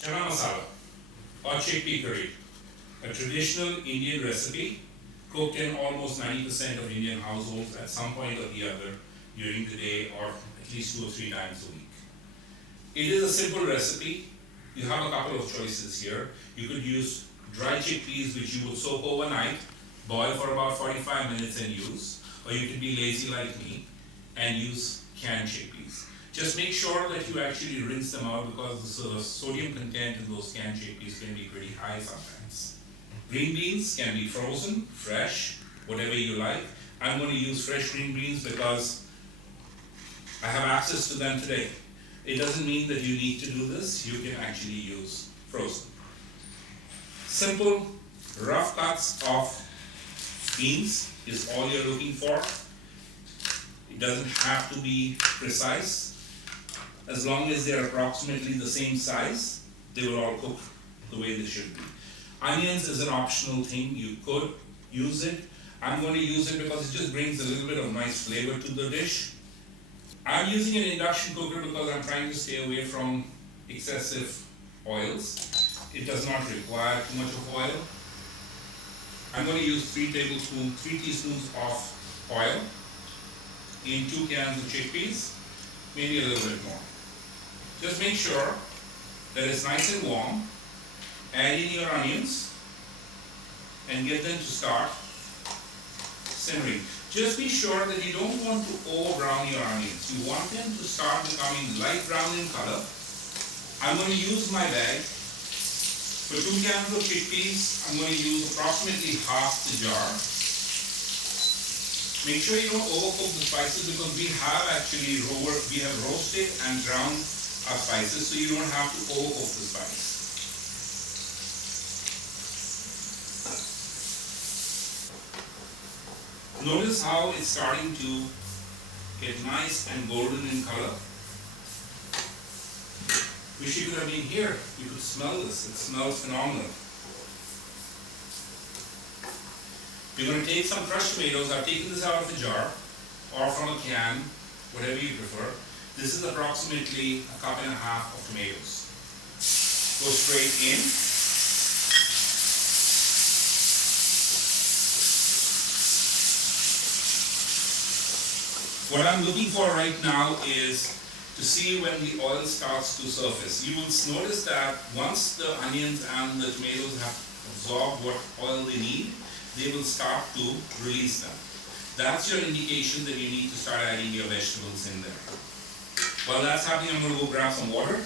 Channa Masala or chickpea curry, a traditional Indian recipe cooked in almost 90% of Indian households at some point or the other during the day or at least 2 or 3 times a week. It is a simple recipe. You have a couple of choices here. You could use dry chickpeas which you will soak overnight, boil for about 45 minutes and use, or you could be lazy like me and use canned chickpeas. Just make sure that you actually rinse them out because the sodium content in those canned chickpeas can be pretty high sometimes. Green beans can be frozen, fresh, whatever you like. I'm going to use fresh green beans because I have access to them today. It doesn't mean that you need to do this. You can actually use frozen. Simple, rough cuts of beans is all you're looking for. It doesn't have to be precise. As long as they're approximately the same size, they will all cook the way they should be. Onions is an optional thing. You could use it. I'm going to use it because it just brings a little bit of nice flavor to the dish. I'm using an induction cooker because I'm trying to stay away from excessive oils. It does not require too much of oil. I'm going to use 3 teaspoons of oil in 2 cans of chickpeas, maybe a little bit more. Just make sure that it's nice and warm. Add in your onions and get them to start simmering. Just be sure that you don't want to over brown your onions. You want them to start becoming light brown in color. I'm going to use my bag. For 2 cans of chickpeas, I'm going to use approximately half the jar. Make sure you don't overcook the spices because we have roasted and ground our spices, so you don't have to overcook the spice. Notice how it's starting to get nice and golden in color. Wish you could have been here. You could smell this. It smells phenomenal. You're going to take some crushed tomatoes. I've taken this out of a jar or from a can, whatever you prefer. This is approximately 1.5 cups of tomatoes. Go straight in. What I'm looking for right now is to see when the oil starts to surface. You will notice that once the onions and the tomatoes have absorbed what oil they need, they will start to release them. That's your indication that you need to start adding your vegetables in there. While that's happening, I'm going to go grab some water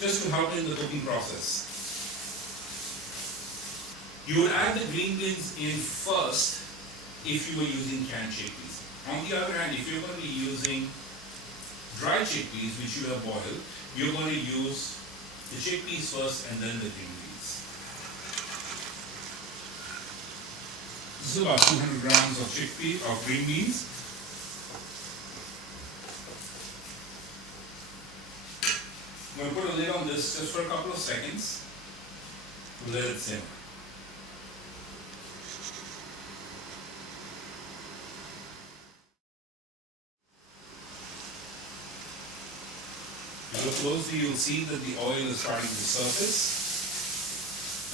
just to help in the cooking process. You would add the green beans in first if you were using canned chickpeas. On the other hand, if you're going to be using dry chickpeas which you have boiled, you're going to use the chickpeas first and then the green beans. This is about 200 grams of green beans. I'm going to put a lid on this just for a couple of seconds to let it simmer. If you look closely, you'll see that the oil is starting to surface.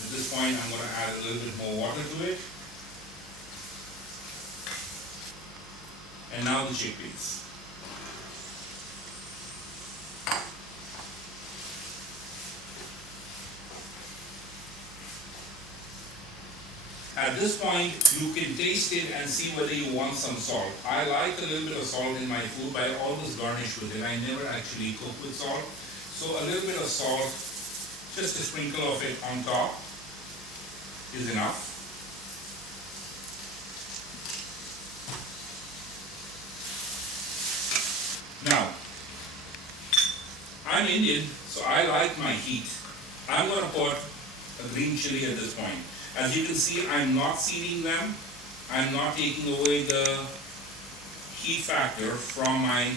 At this point, I'm going to add a little bit more water to it. And now the chickpeas. At this point, you can taste it and see whether you want some salt. I like a little bit of salt in my food, but I always garnish with it. I never actually cook with salt. So a little bit of salt, just a sprinkle of it on top is enough. Now, I'm Indian, so I like my heat. I'm going to put a green chili at this point. As you can see, I'm not searing them. I'm not taking away the heat factor from my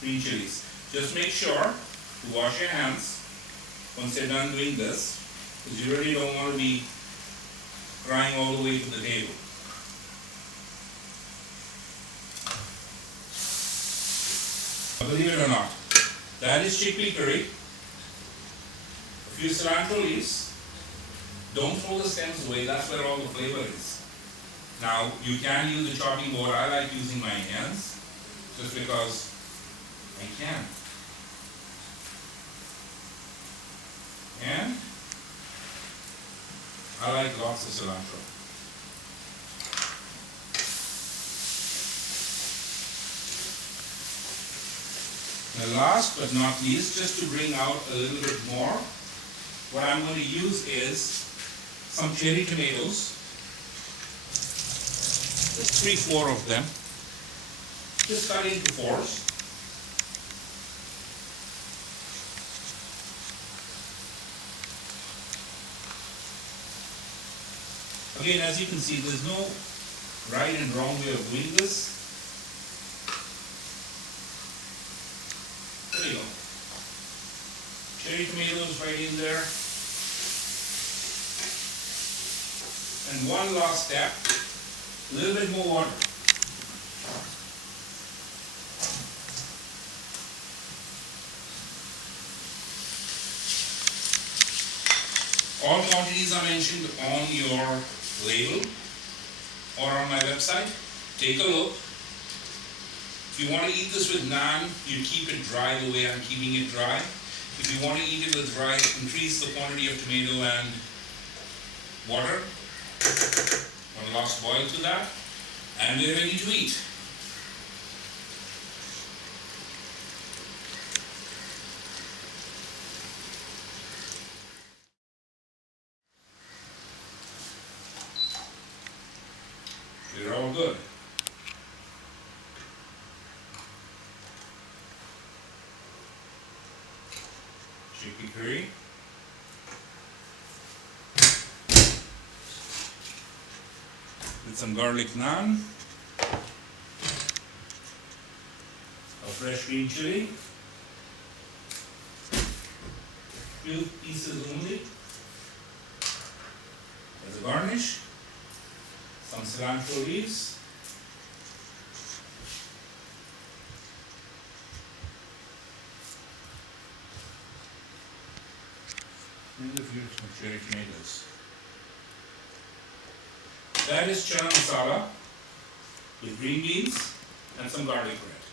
green chilies. Just make sure to wash your hands once you're done doing this, because you really don't want to be crying all the way to the table. Believe it or not, that is chickpea curry. A few cilantro leaves. Don't throw the stems away, that's where all the flavor is. Now, you can use the chopping board. I like using my hands just because I can. And I like lots of cilantro. Now last but not least, just to bring out a little bit more, what I'm going to use is some cherry tomatoes, just 3-4 of them, just cut into fours. Again, as you can see, there's no right and wrong way of doing this. There you go. Cherry tomatoes right in there. And one last step, a little bit more water. All quantities are mentioned on your label or on my website. Take a look. If you want to eat this with naan, you keep it dry the way I'm keeping it dry. If you want to eat it with rice, increase the quantity of tomato and water. One last boil to that, and we're ready to eat. They're all good. Chickpea curry. With some garlic naan. A fresh green chili. Few pieces only. As a garnish. Some cilantro leaves. And a few cherry tomatoes. That is Channa masala with green beans and some garlic bread.